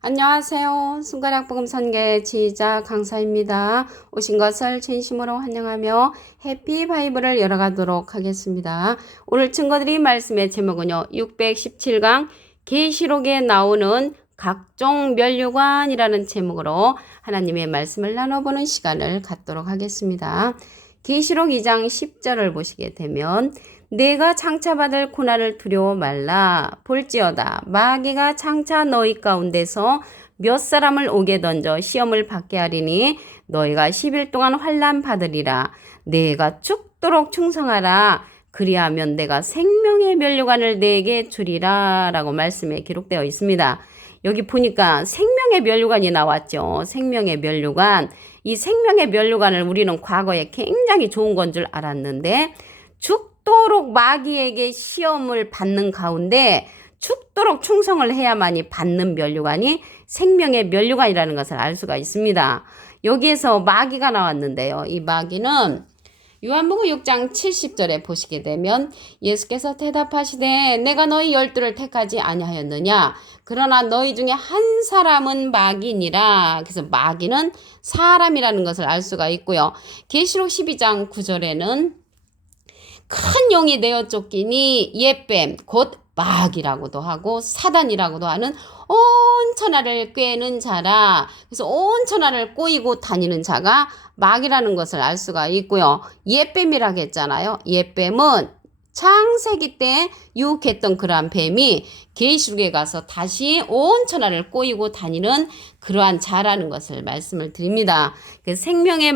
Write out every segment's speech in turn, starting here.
안녕하세요. 순간학복음 선계 지휘자 강사입니다. 오신 것을 진심으로 환영하며 해피 바이블을 열어가도록 하겠습니다. 오늘 증거드린 말씀의 제목은요. 617강 계시록에 나오는 각종 면류관이라는 제목으로 하나님의 말씀을 나눠보는 시간을 갖도록 하겠습니다. 계시록 2장 10절을 보시게 되면 내가 장차받을 고난을 두려워 말라. 볼지어다 마귀가 장차 너희 가운데서 몇 사람을 옥에 던져 시험을 받게 하리니 너희가 10일 동안 환난 받으리라. 내가 죽도록 충성하라. 그리하면 내가 생명의 면류관을 내게 주리라. 라고 말씀에 기록되어 있습니다. 여기 보니까 생명의 면류관이 나왔죠. 생명의 면류관. 이 생명의 면류관을 우리는 과거에 굉장히 좋은 건 줄 알았는데 죽도록 마귀에게 시험을 받는 가운데 죽도록 충성을 해야만이 받는 면류관이 생명의 면류관이라는 것을 알 수가 있습니다. 여기에서 마귀가 나왔는데요. 이 마귀는 요한복음 6장 70절에 보시게 되면 예수께서 대답하시되 내가 너희 12를 택하지 아니하였느냐 그러나 너희 중에 한 사람은 마귀니라. 그래서 마귀는 사람이라는 것을 알 수가 있고요. 계시록 12장 9절에는 큰 용이 내어 쫓기니 옛뱀 곧 마귀라고도 하고 사단이라고도 하는 온 천하를 꿰는 자라. 그래서 온 천하를 꼬이고 다니는 자가 마귀라는 것을 알 수가 있고요. 옛뱀이라고 했잖아요. 옛뱀은 창세기 때 유혹했던 그러한 뱀이 계시록에 가서 다시 온 천하를 꼬이고 다니는 그러한 자라는 것을 말씀을 드립니다. 생명의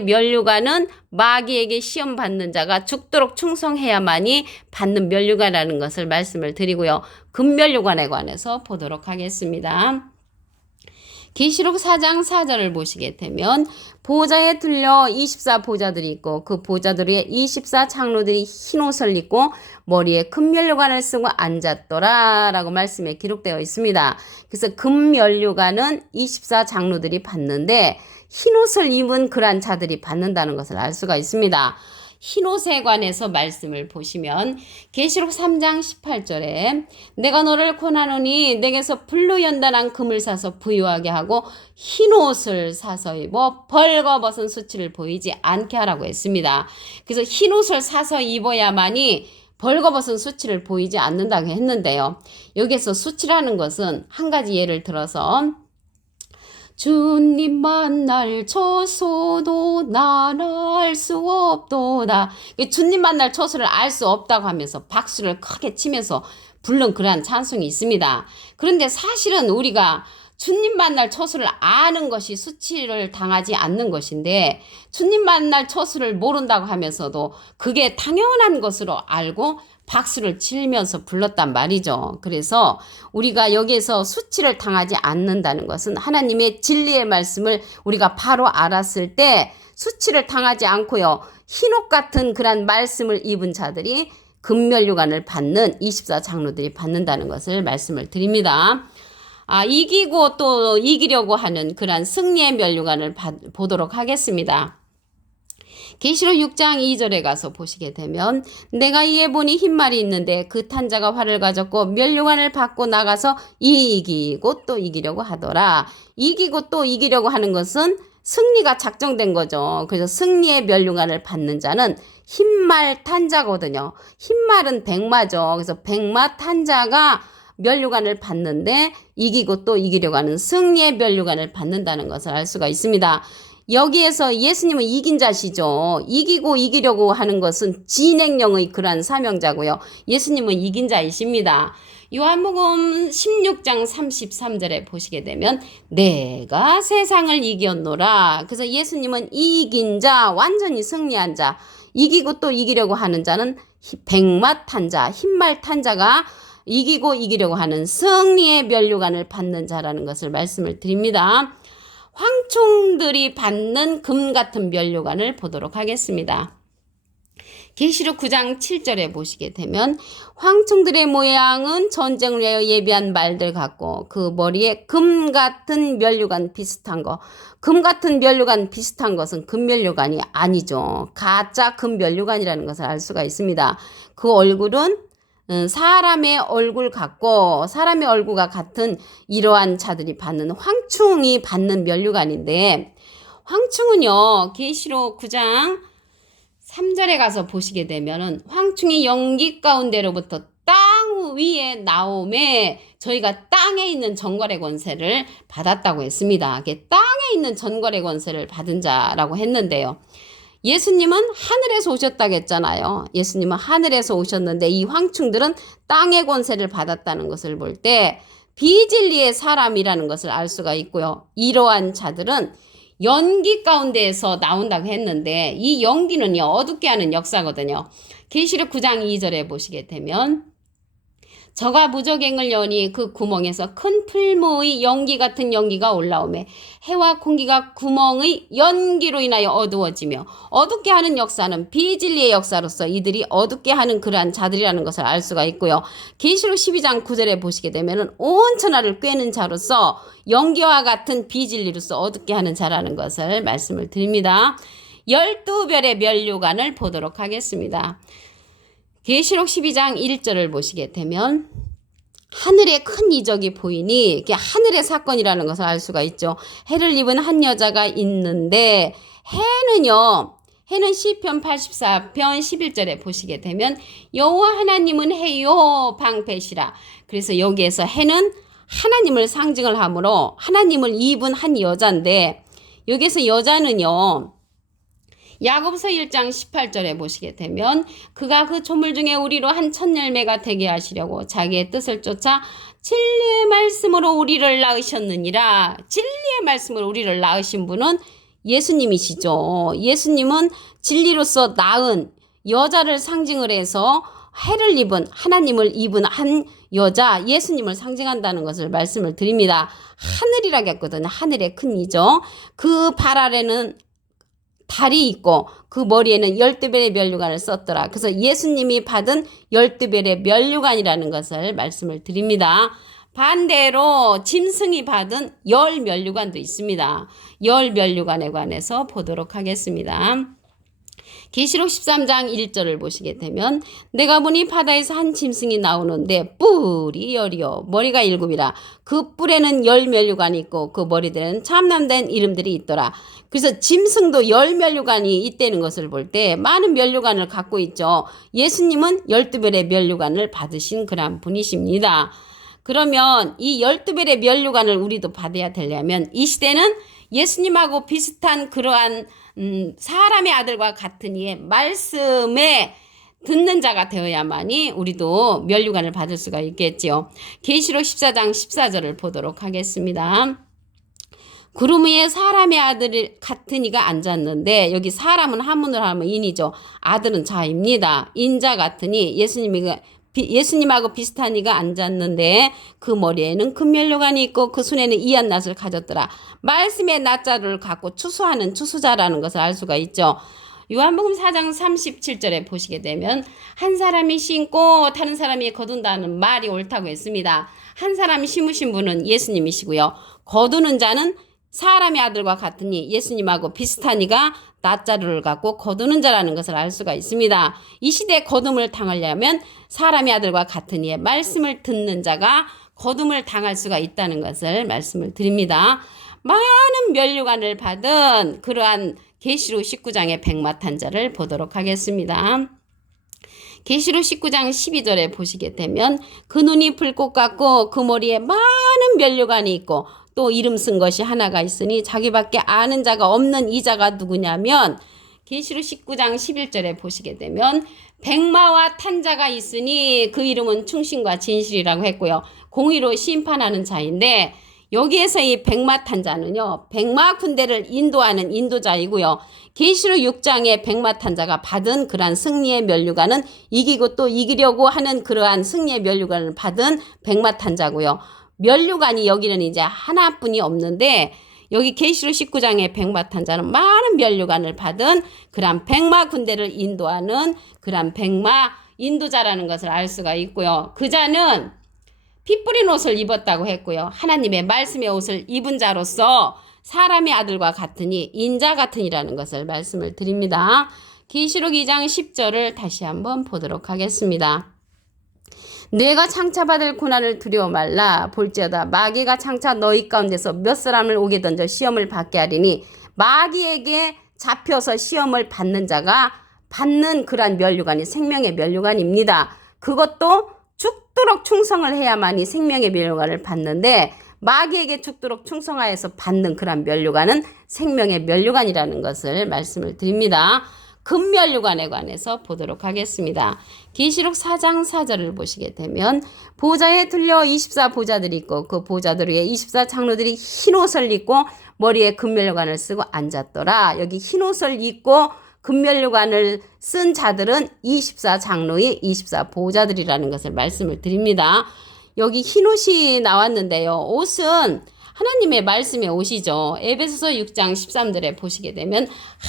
면류관은 마귀에게 시험 받는 자가 죽도록 충성해야만이 받는 면류관이라는 것을 말씀을 드리고요. 금면류관에 관해서 보도록 하겠습니다. 계시록 4장 4절을 보시게 되면 보좌에 들려 24 보좌들이 있고 그 보좌들 위에 24 장로들이 흰 옷을 입고 머리에 금면류관을 쓰고 앉았더라 라고 말씀에 기록되어 있습니다. 그래서 금면류관은 24 장로들이 받는데 흰 옷을 입은 그러한 자들이 받는다는 것을 알 수가 있습니다. 흰옷에 관해서 말씀을 보시면 계시록 3장 18절에 내가 너를 권하노니 내게서 불로 연단한 금을 사서 부유하게 하고 흰옷을 사서 입어 벌거벗은 수치를 보이지 않게 하라고 했습니다. 그래서 흰옷을 사서 입어야만이 벌거벗은 수치를 보이지 않는다고 했는데요. 여기서 수치라는 것은 한 가지 예를 들어서 주님 만날 처소도 난 알 수 없도다. 주님 만날 처소를 알 수 없다고 하면서 박수를 크게 치면서 부른 그러한 찬송이 있습니다. 그런데 사실은 우리가 주님 만날 처소를 아는 것이 수치를 당하지 않는 것인데 주님 만날 처소를 모른다고 하면서도 그게 당연한 것으로 알고 박수를 치면서 불렀단 말이죠. 그래서 우리가 여기에서 수치를 당하지 않는다는 것은 하나님의 진리의 말씀을 우리가 바로 알았을 때 수치를 당하지 않고요. 흰옷 같은 그런 말씀을 입은 자들이 금면류관을 받는 24 장로들이 받는다는 것을 말씀을 드립니다. 이기고 또 이기려고 하는 그런 승리의 면류관을 보도록 하겠습니다. 계시록 6장 2절에 가서 보시게 되면 내가 이에 보니 흰말이 있는데 그 탄자가 활을 가졌고 면류관을 받고 나가서 이기고 또 이기려고 하더라. 이기고 또 이기려고 하는 것은 승리가 작정된 거죠. 그래서 승리의 면류관을 받는 자는 흰말 탄자거든요. 흰말은 백마죠. 그래서 백마 탄자가 면류관을 받는데 이기고 또 이기려고 하는 승리의 면류관을 받는다는 것을 알 수가 있습니다. 여기에서 예수님은 이긴 자시죠. 이기고 이기려고 하는 것은 진행령의 그러한 사명자고요. 예수님은 이긴 자이십니다. 요한복음 16장 33절에 보시게 되면 내가 세상을 이겼노라. 그래서 예수님은 이긴 자, 완전히 승리한 자, 이기고 또 이기려고 하는 자는 백마 탄자, 흰말 탄자가 이기고 이기려고 하는 승리의 면류관을 받는 자라는 것을 말씀을 드립니다. 황충들이 받는 금 같은 면류관을 보도록 하겠습니다. 계시록 9장 7절에 보시게 되면 황충들의 모양은 전쟁을 위하여 예비한 말들 같고 그 머리에 금 같은 면류관 비슷한 거. 금 같은 면류관 비슷한 것은 금면류관이 아니죠. 가짜 금면류관이라는 것을 알 수가 있습니다. 그 얼굴은 사람의 얼굴 같고 사람의 얼굴과 같은 이러한 자들이 받는 황충이 받는 면류관인데 황충은요 계시록 9장 3절에 가서 보시게 되면은 황충이 연기 가운데로부터 땅 위에 나옴에 저희가 땅에 있는 전거래 권세를 받았다고 했습니다. 땅에 있는 전거래 권세를 받은 자라고 했는데요. 예수님은 하늘에서 오셨다고 했잖아요. 예수님은 하늘에서 오셨는데 이 황충들은 땅의 권세를 받았다는 것을 볼 때 비진리의 사람이라는 것을 알 수가 있고요. 이러한 자들은 연기 가운데에서 나온다고 했는데 이 연기는요 어둡게 하는 역사거든요. 계시록 9장 2절에 보시게 되면 저가 무저갱을 여니 그 구멍에서 큰 풀무의 연기 같은 연기가 올라오매 해와 공기가 구멍의 연기로 인하여 어두워지며 어둡게 하는 역사는 비진리의 역사로서 이들이 어둡게 하는 그러한 자들이라는 것을 알 수가 있고요. 계시록 12장 9절에 보시게 되면 온 천하를 꿰는 자로서 연기와 같은 비진리로서 어둡게 하는 자라는 것을 말씀을 드립니다. 12별의 면류관을 보도록 하겠습니다. 계시록 12장 1절을 보시게 되면 하늘에 큰 이적이 보이니 이게 하늘의 사건이라는 것을 알 수가 있죠. 해를 입은 한 여자가 있는데 해는 시편 84편 11절에 보시게 되면 여호와 하나님은 해요 방패시라. 그래서 여기에서 해는 하나님을 상징을 하므로 하나님을 입은 한 여자인데 여기에서 여자는요. 야고보서 1장 18절에 보시게 되면 그가 그 조물 중에 우리로 한 첫 열매가 되게 하시려고 자기의 뜻을 쫓아 진리의 말씀으로 우리를 낳으셨느니라. 진리의 말씀으로 우리를 낳으신 분은 예수님이시죠. 예수님은 진리로서 낳은 여자를 상징을 해서 해를 입은 하나님을 입은 한 여자 예수님을 상징한다는 것을 말씀을 드립니다. 하늘이라고 했거든요. 하늘의 큰 이죠. 그 발 아래는 달이 있고 그 머리에는 12별의 면류관을 썼더라. 그래서 예수님이 받은 12별의 면류관이라는 것을 말씀을 드립니다. 반대로 짐승이 받은 열 면류관도 있습니다. 열 면류관에 관해서 보도록 하겠습니다. 계시록 13장 1절을 보시게 되면 내가 보니 바다에서 한 짐승이 나오는데 뿔이 열이요 머리가 7이라 그 뿔에는 열 면류관이 있고 그 머리들에는 참남된 이름들이 있더라. 그래서 짐승도 열 면류관이 있다는 것을 볼 때 많은 면류관을 갖고 있죠. 예수님은 12별의 면류관을 받으신 그런 분이십니다. 그러면 이 12별의 면류관을 우리도 받아야 되려면 이 시대는 예수님하고 비슷한 그러한 사람의 아들과 같은 이의 말씀에 듣는 자가 되어야만이 우리도 면류관을 받을 수가 있겠지요. 계시록 14장 14절을 보도록 하겠습니다. 구름 위에 사람의 아들 같은 이가 앉았는데 여기 사람은 한문으로 하면 인이죠. 아들은 자입니다. 인자 같으니 예수님하고 비슷한 이가 앉았는데 그 머리에는 큰 면류관이 있고 그 손에는 이한 낫을 가졌더라. 말씀의 낫자를 갖고 추수하는 추수자라는 것을 알 수가 있죠. 요한복음 4장 37절에 보시게 되면 한 사람이 심고 다른 사람이 거둔다는 말이 옳다고 했습니다. 한 사람이 심으신 분은 예수님이시고요. 거두는 자는 사람의 아들과 같으니 예수님하고 비슷한 이가 낫자루를 갖고 거두는 자라는 것을 알 수가 있습니다. 이 시대에 거둠을 당하려면 사람의 아들과 같은 이의 말씀을 듣는 자가 거둠을 당할 수가 있다는 것을 말씀을 드립니다. 많은 면류관을 받은 그러한 계시록 19장의 백마탄자를 보도록 하겠습니다. 계시록 19장 12절에 보시게 되면 그 눈이 불꽃 같고 그 머리에 많은 면류관이 있고 또 이름 쓴 것이 하나가 있으니 자기밖에 아는 자가 없는 이 자가 누구냐면 계시록 19장 11절에 보시게 되면 백마와 탄자가 있으니 그 이름은 충신과 진실이라고 했고요. 공의로 심판하는 자인데 여기에서 이 백마 탄자는요. 백마 군대를 인도하는 인도자이고요. 계시록 6장의 백마 탄자가 받은 그러한 승리의 면류관은 이기고 또 이기려고 하는 그러한 승리의 면류관을 받은 백마 탄자고요. 면류관이 여기는 이제 하나뿐이 없는데 여기 계시록 19장의 백마탄자는 많은 면류관을 받은 그런 백마 군대를 인도하는 그런 백마 인도자라는 것을 알 수가 있고요. 그 자는 피 뿌린 옷을 입었다고 했고요. 하나님의 말씀의 옷을 입은 자로서 사람의 아들과 같으니 인자 같으니라는 것을 말씀을 드립니다. 계시록 2장 10절을 다시 한번 보도록 하겠습니다. 내가 장차 받을 고난을 두려워 말라. 볼지어다 마귀가 장차 너희 가운데서 몇 사람을 오게 던져 시험을 받게 하리니 마귀에게 잡혀서 시험을 받는 자가 받는 그러한 면류관이 생명의 면류관입니다. 그것도 죽도록 충성을 해야만이 생명의 면류관을 받는데 마귀에게 죽도록 충성하여서 받는 그러한 면류관은 생명의 면류관이라는 것을 말씀을 드립니다. 금면류관에 관해서 보도록 하겠습니다. 계시록 4장 4절을 보시게 되면 보좌에 둘려 24보좌들이 있고 그 보좌들 위에 24장로들이 흰옷을 입고 머리에 금면류관을 쓰고 앉았더라. 여기 흰옷을 입고 금면류관을 쓴 자들은 24장로의 24보좌들이라는 것을 말씀을 드립니다. 여기 흰옷이 나왔는데요. 옷은 하나님의 말씀의 옷이죠. 에베소서 6장 13절에 보시게 되면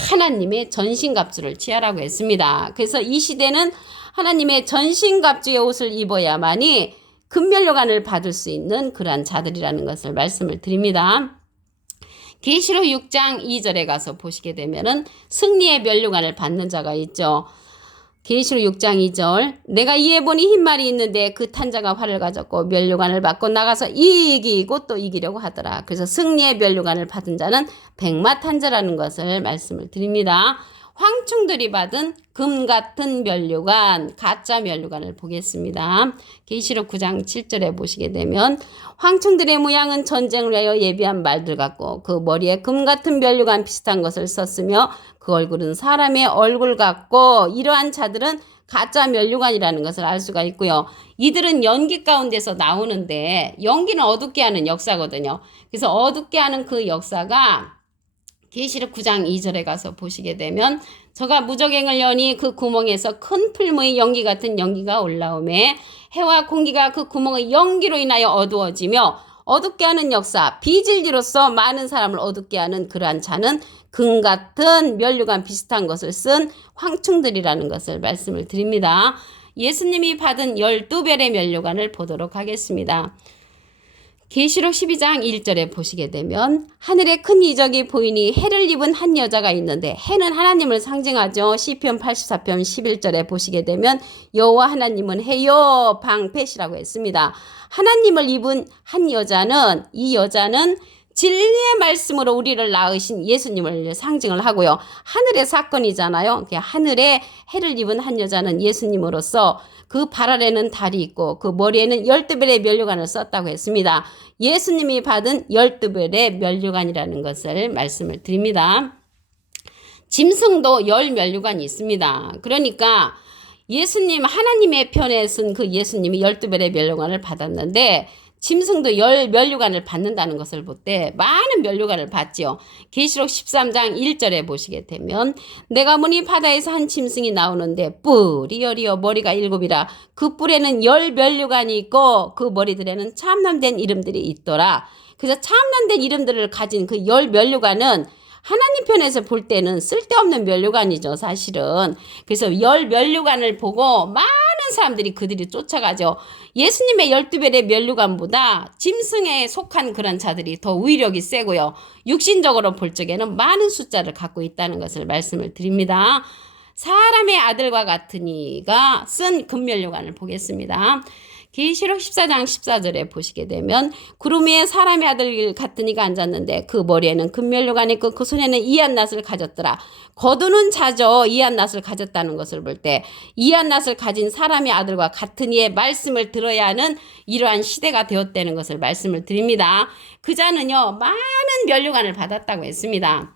하나님의 전신갑주를 취하라고 했습니다. 그래서 이 시대는 하나님의 전신갑주의 옷을 입어야만이 금면류관을 받을 수 있는 그러한 자들이라는 것을 말씀을 드립니다. 계시록 6장 2절에 가서 보시게 되면은 승리의 면류관을 받는 자가 있죠. 계시록 6장 2절 내가 이에 보니 흰말이 있는데 그 탄자가 활을 가졌고 면류관을 받고 나가서 이기고 또 이기려고 하더라. 그래서 승리의 면류관을 받은 자는 백마탄자라는 것을 말씀을 드립니다. 황충들이 받은 금 같은 면류관, 가짜 면류관을 보겠습니다. 계시록 9장 7절에 보시게 되면 황충들의 모양은 전쟁을 위하여 예비한 말들 같고 그 머리에 금 같은 면류관 비슷한 것을 썼으며 그 얼굴은 사람의 얼굴 같고 이러한 자들은 가짜 면류관이라는 것을 알 수가 있고요. 이들은 연기 가운데서 나오는데 연기는 어둡게 하는 역사거든요. 그래서 어둡게 하는 그 역사가 계시록 9장 2절에 가서 보시게 되면 저가 무저갱을 여니 그 구멍에서 큰 풀무의 연기 같은 연기가 올라오매 해와 공기가 그 구멍의 연기로 인하여 어두워지며 어둡게 하는 역사, 비질기로서 많은 사람을 어둡게 하는 그러한 자는 금 같은 면류관 비슷한 것을 쓴 황충들이라는 것을 말씀을 드립니다. 예수님이 받은 12별의 면류관을 보도록 하겠습니다. 계시록 12장 1절에 보시게 되면 하늘에 큰 이적이 보이니 해를 입은 한 여자가 있는데 해는 하나님을 상징하죠. 시편 84편 11절에 보시게 되면 여호와 하나님은 해요 방패시라고 했습니다. 하나님을 입은 한 여자는 이 여자는 진리의 말씀으로 우리를 낳으신 예수님을 상징을 하고요. 하늘의 사건이잖아요. 하늘에 해를 입은 한 여자는 예수님으로서 그 발 아래는 달이 있고 그 머리에는 12별의 면류관을 썼다고 했습니다. 예수님이 받은 12별의 면류관이라는 것을 말씀을 드립니다. 짐승도 10면류관이 있습니다. 그러니까 예수님 하나님의 편에 쓴 그 예수님이 12별의 면류관을 받았는데 짐승도 10면류관을 받는다는 것을 볼 때 많은 면류관을 받지요. 계시록 13장 1절에 보시게 되면 내가 보니 바다에서 한 짐승이 나오는데 뿔이 10이요 머리가 7이라 그 뿔에는 10면류관이 있고 그 머리들에는 참남된 이름들이 있더라. 그래서 참남된 이름들을 가진 그 10면류관은 하나님 편에서 볼 때는 쓸데없는 면류관이죠, 사실은. 그래서 10면류관을 보고 많은 사람들이 그들이 쫓아가죠. 예수님의 12별의 면류관보다 짐승에 속한 그런 자들이 더 위력이 세고요. 육신적으로 볼 적에는 많은 숫자를 갖고 있다는 것을 말씀을 드립니다. 사람의 아들과 같은 이가 쓴 금면류관을 보겠습니다. 계시록 14장 14절에 보시게 되면 구름 위에 사람의 아들 같은 이가 앉았는데 그 머리에는 금면류관이 있고 그 손에는 이한낫을 가졌더라. 거두는 자죠. 이한낫을 가졌다는 것을 볼 때 이한낫을 가진 사람의 아들과 같은 이의 말씀을 들어야 하는 이러한 시대가 되었다는 것을 말씀을 드립니다. 그 자는요 많은 면류관을 받았다고 했습니다.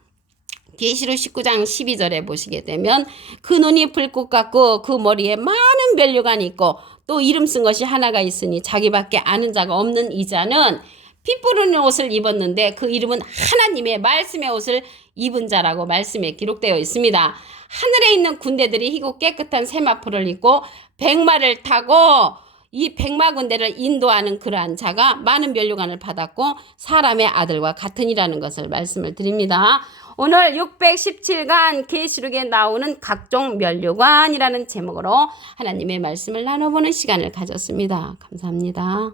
계시록 19장 12절에 보시게 되면 그 눈이 불꽃 같고 그 머리에 많은 면류관이 있고 또 이름 쓴 것이 하나가 있으니 자기밖에 아는 자가 없는 이 자는 피 뿌리는 옷을 입었는데 그 이름은 하나님의 말씀의 옷을 입은 자라고 말씀에 기록되어 있습니다. 하늘에 있는 군대들이 희고 깨끗한 세마포를 입고 백마를 타고 이 백마 군대를 인도하는 그러한 자가 많은 면류관을 받았고 사람의 아들과 같으니라는 것을 말씀을 드립니다. 오늘 617간 계시록에 나오는 각종 면류관이라는 제목으로 하나님의 말씀을 나눠보는 시간을 가졌습니다. 감사합니다.